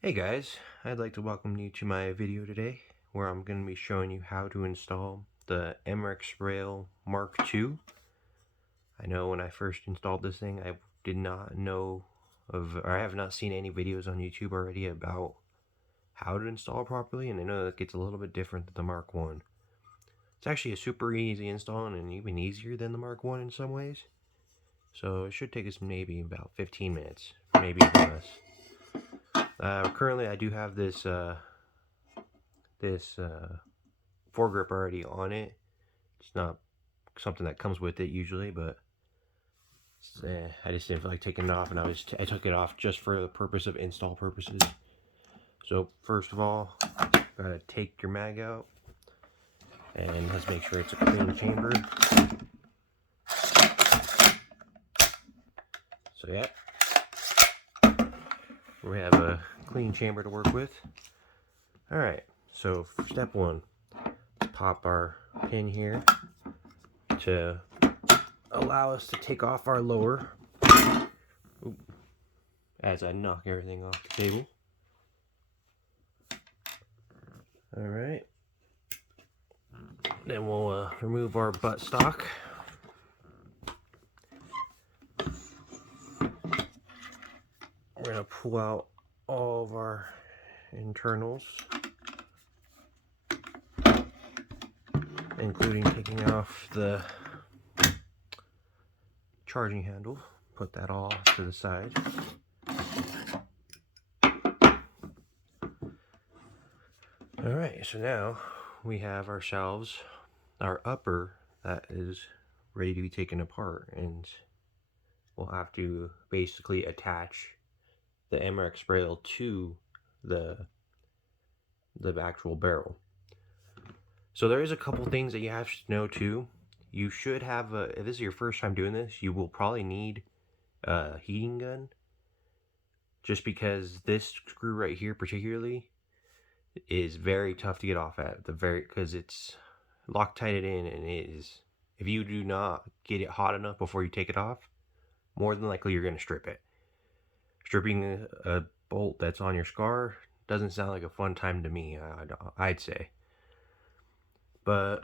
Hey guys, I'd like to welcome you to my video today where I'm going to be showing you how to install the Mrex Rail Mark II. I know when I first installed this thing I did not know or I have not seen any videos on YouTube already about how to install it properly, and I know that gets a little bit different than the Mark I. It's actually a super easy install and even easier than the Mark I in some ways. So it should take us maybe about 15 minutes, maybe even less. Currently I do have this foregrip already on it. It's not something that comes with it usually, but I just didn't feel like taking it off, and I took it off just for the purpose of install purposes. So first of all, gotta take your mag out, and let's make sure it's a clean chamber. So yeah, we have a clean chamber to work with. All right, so step one, let's pop our pin here to allow us to take off our lower. Ooh, as I knock everything off the table. All right. Then we'll remove our butt stock. We're going to pull out all of our internals, including taking off the charging handle. Put that all to the side. Alright, so now we have ourselves our upper that is ready to be taken apart, and we'll have to basically attach the Mrex rail to the actual barrel. So there is a couple things that you have to know too. You should have if this is your first time doing this, you will probably need a heating gun, just because this screw right here particularly is very tough to get off at because it's Loctited in, and it is, if you do not get it hot enough before you take it off, more than likely you're going to strip it. Stripping a bolt that's on your scar doesn't sound like a fun time to me, I'd say. But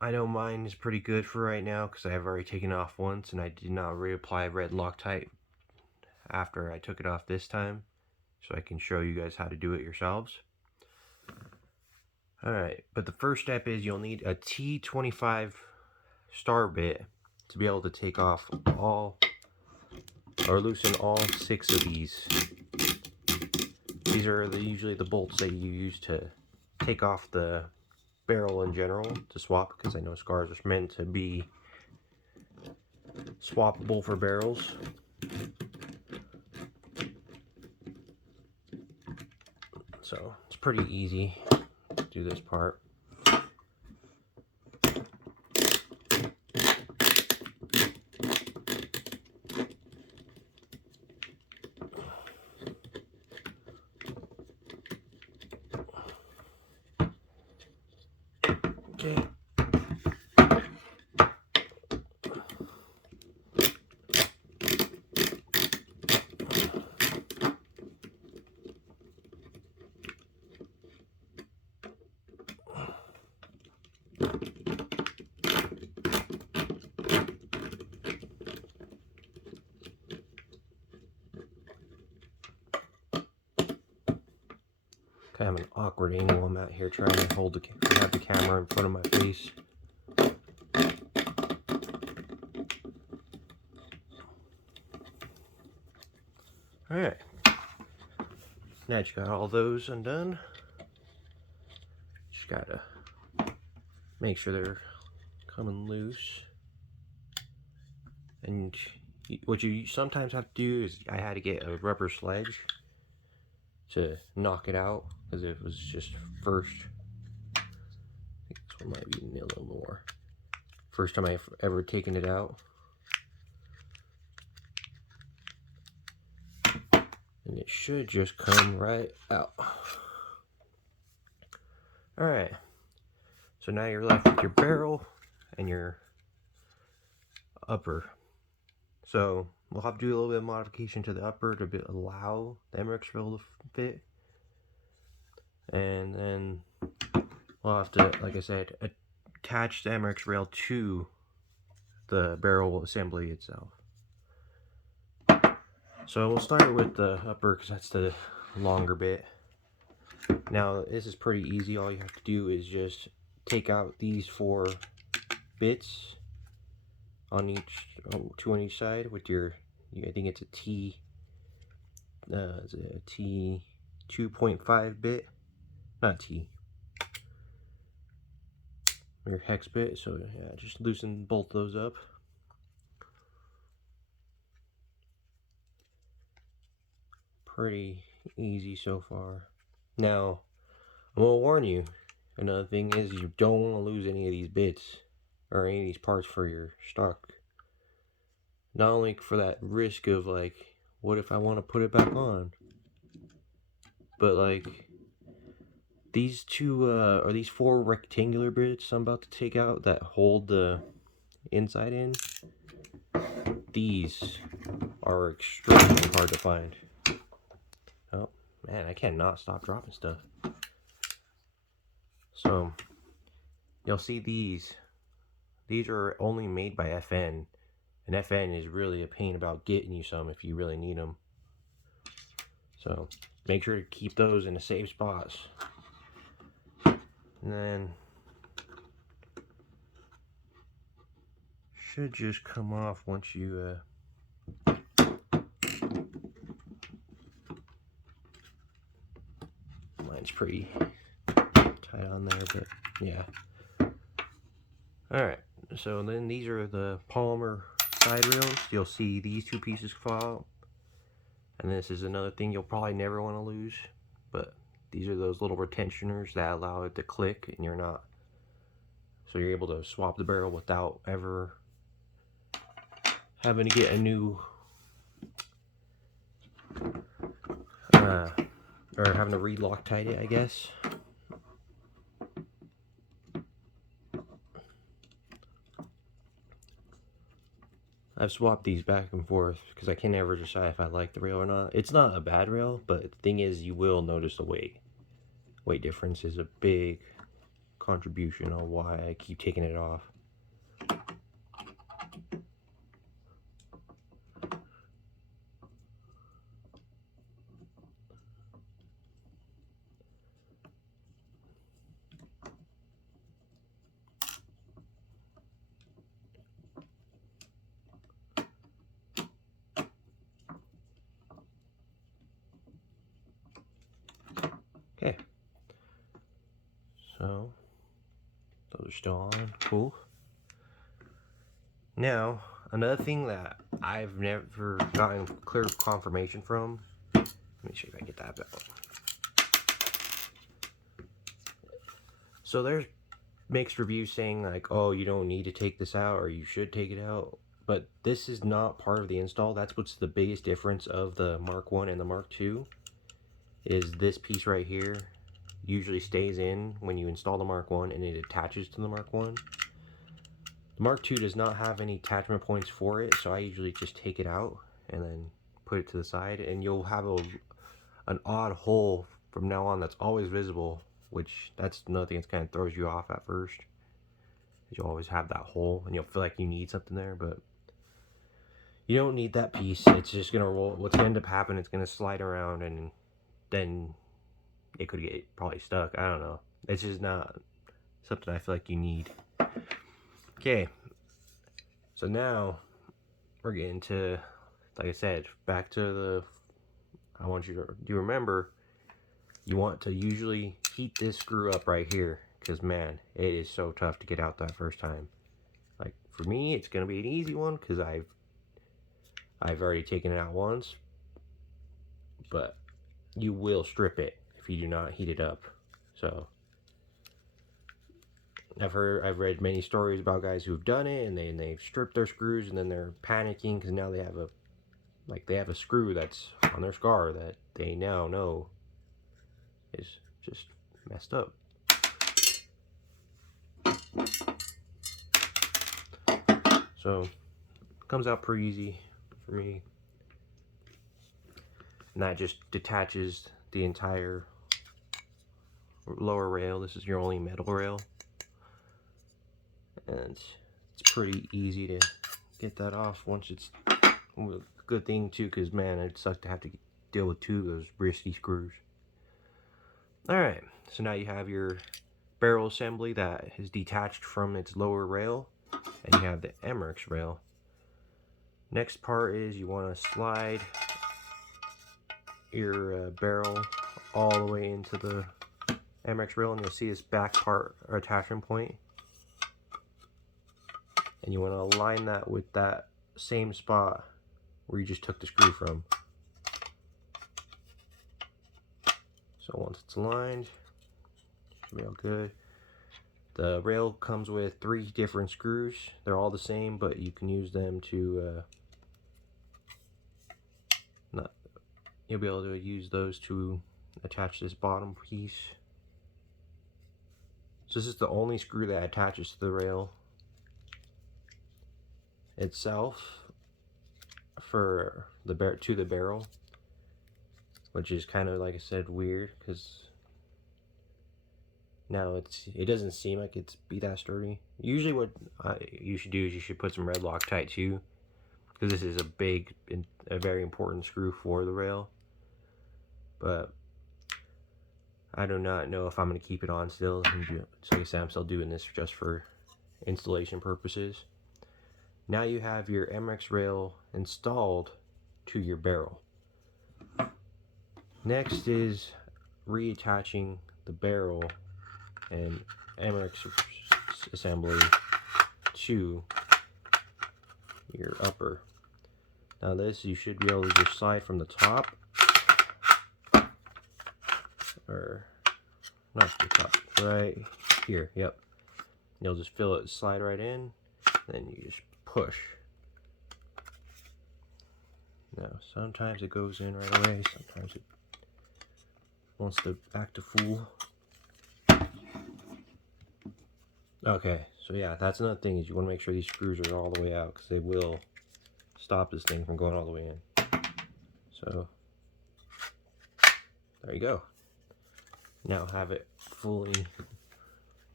I know mine is pretty good for right now because I have already taken it off once, and I did not reapply red Loctite after I took it off this time, so I can show you guys how to do it yourselves. Alright, but the first step is you'll need a T25 star bit to be able to take off all, or loosen all 6 of these. These are usually the bolts that you use to take off the barrel in general to swap, because I know scars are meant to be swappable for barrels. So it's pretty easy to do this part. Okay. Kind of an awkward angle I'm at here trying to have the camera in front of my face. Alright, now that you got all those undone, just gotta make sure they're coming loose. And what you sometimes have to do is, I had to get a rubber sledge to knock it out, because it was just first, I think this one might be a little more, first time I've ever taken it out. And it should just come right out. Alright, so now you're left with your barrel and your upper. So we'll have to do a little bit of modification to the upper to allow the Mrex rail to fit. And then we'll have to, like I said, attach the Mrex rail to the barrel assembly itself. So we'll start with the upper because that's the longer bit. Now this is pretty easy. All you have to do is just take out these 4 bits on each, 2 on each side with your, I think it's a T 2.5 bit, not T, your hex bit. So yeah, just loosen both those up. Pretty easy so far. Now, I'm gonna warn you, another thing is you don't want to lose any of these bits or any of these parts for your stock. Not only for that risk of like, what if I want to put it back on? But like, these 2 or these 4 rectangular bits I'm about to take out that hold the inside in, these are extremely hard to find. Oh man, I cannot stop dropping stuff. So you'll see these are only made by FN, and FN is really a pain about getting you some if you really need them. So make sure to keep those in the safe spots. And then should just come off once you mine's pretty tight on there, but yeah. Alright, so then these are the polymer side rails. You'll see these 2 pieces fall out. And this is another thing you'll probably never want to lose, but these are those little retentioners that allow it to click, and so you're able to swap the barrel without ever having to get a new or having to re-Loctite it, I guess. I've swapped these back and forth because I can never decide if I like the rail or not. It's not a bad rail, but the thing is, you will notice the weight. Weight difference is a big contribution on why I keep taking it off. Okay, so those are still on. Cool. Now, another thing that I've never gotten clear confirmation from, let me see if I get that belt. So there's mixed reviews saying like, oh, you don't need to take this out, or you should take it out. But this is not part of the install. That's what's the biggest difference of the Mark 1 and the Mark 2, is this piece right here usually stays in when you install the Mark 1 and it attaches to the Mark 1. The Mark 2 does not have any attachment points for it, so I usually just take it out and then put it to the side, and you'll have an odd hole from now on that's always visible, which that's another thing that kind of throws you off at first. You'll always have that hole and you'll feel like you need something there, but you don't need that piece. It's just gonna roll. What's gonna end up happening, it's gonna slide around and then it could get probably stuck. I don't know. It's just not something I feel like you need. Okay, so now we're getting to, like I said, back to I want you to remember, you want to usually heat this screw up right here, because man, it is so tough to get out that first time. Like for me, it's gonna be an easy one because I've already taken it out once, but you will strip it if you do not heat it up. So I've read many stories about guys who've done it and they've stripped their screws and then they're panicking because now they have a screw that's on their scar that they now know is just messed up. So it comes out pretty easy. for me. And that just detaches the entire lower rail. This is your only metal rail. And it's pretty easy to get that off once it's... Good thing too, because man, it sucks to have to deal with two of those brisky screws. Alright, so now you have your barrel assembly that is detached from its lower rail, and you have the Mrex rail. Next part is you want to slide your barrel all the way into the Mrex rail, and you'll see this back part or attachment point. And you want to align that with that same spot where you just took the screw from. So once it's aligned, should be all good. The rail comes with 3 different screws. They're all the same, but you can use them to you'll be able to use those to attach this bottom piece. So this is the only screw that attaches to the rail itself for the barrel, which is kind of, like I said, weird because now it doesn't seem like it's that sturdy. Usually what you should do is you should put some red Loctite too, because this is a very important screw for the rail. But I do not know if I'm going to keep it on still. So like I said, I'm still doing this just for installation purposes. Now you have your Mrex rail installed to your barrel. Next is reattaching the barrel and Mrex assembly to your upper. Now this you should be able to just slide from the top, or not the top, right here. Yep. You'll just feel it slide right in, then you just push. Now sometimes it goes in right away, sometimes it wants to act a fool. Okay, so yeah, that's another thing, is you want to make sure these screws are all the way out, because they will stop this thing from going all the way in. So there you go. Now have it fully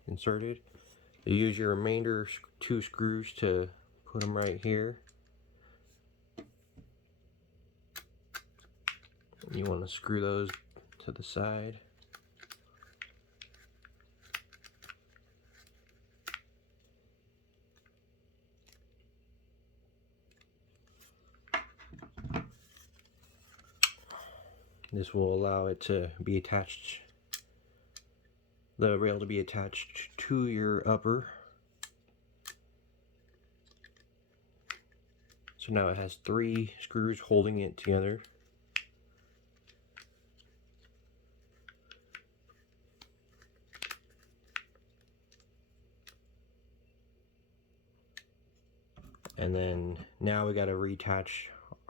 inserted. You use your remainder 2 screws to put them right here. You want to screw those to the side. This will allow it to be attached, the rail to be attached to your upper. So now it has 3 screws holding it together. And then now we got to reattach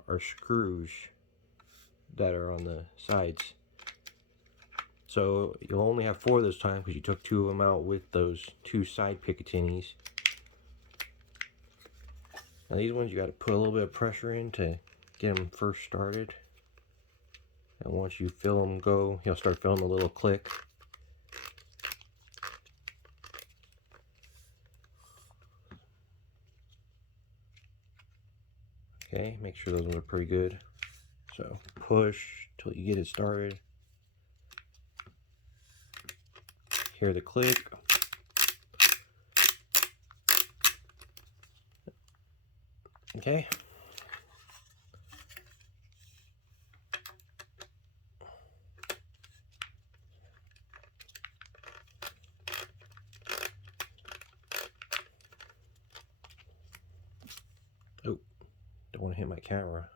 our screws that are on the sides. So you'll only have 4 this time because you took 2 of them out with those 2 side Picatinny's. Now these ones you got to put a little bit of pressure in to get them first started. And once you feel them go, you'll start feeling a little click. Okay, make sure those ones are pretty good. So push till you get it started. Hear the click. Okay. Oh, don't want to hit my camera.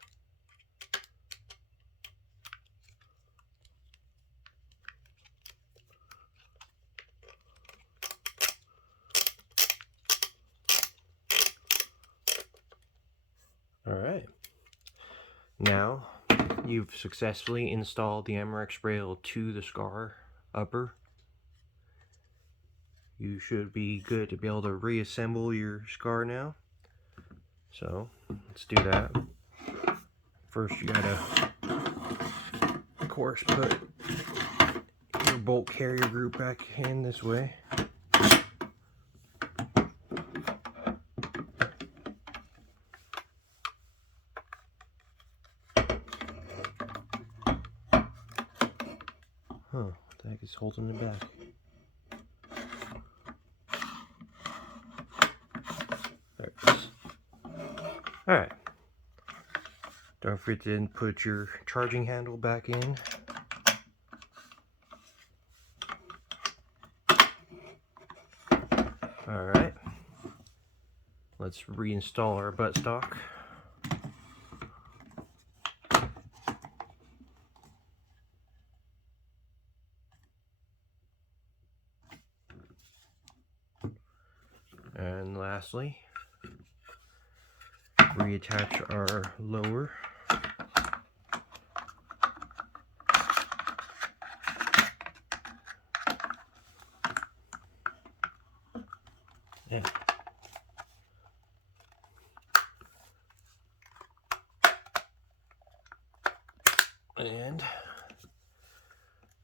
Alright, now you've successfully installed the Mrex rail to the scar upper. You should be good to be able to reassemble your scar now. So let's do that. First you gotta, of course, put your bolt carrier group back in this way. What the heck is holding it back? There it is. Alright. Don't forget to put your charging handle back in. Alright. Let's reinstall our buttstock. And lastly, reattach our lower. Yeah. And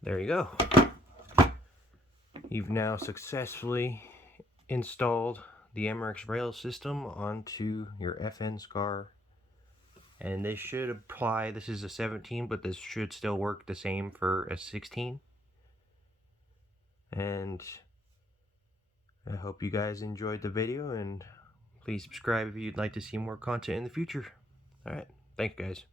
there you go. You've now successfully installed the Mrex rail system onto your FN SCAR, and this should apply. This is a 17, but this should still work the same for a 16. And I hope you guys enjoyed the video, and please subscribe if you'd like to see more content in the future. Alright, thanks guys.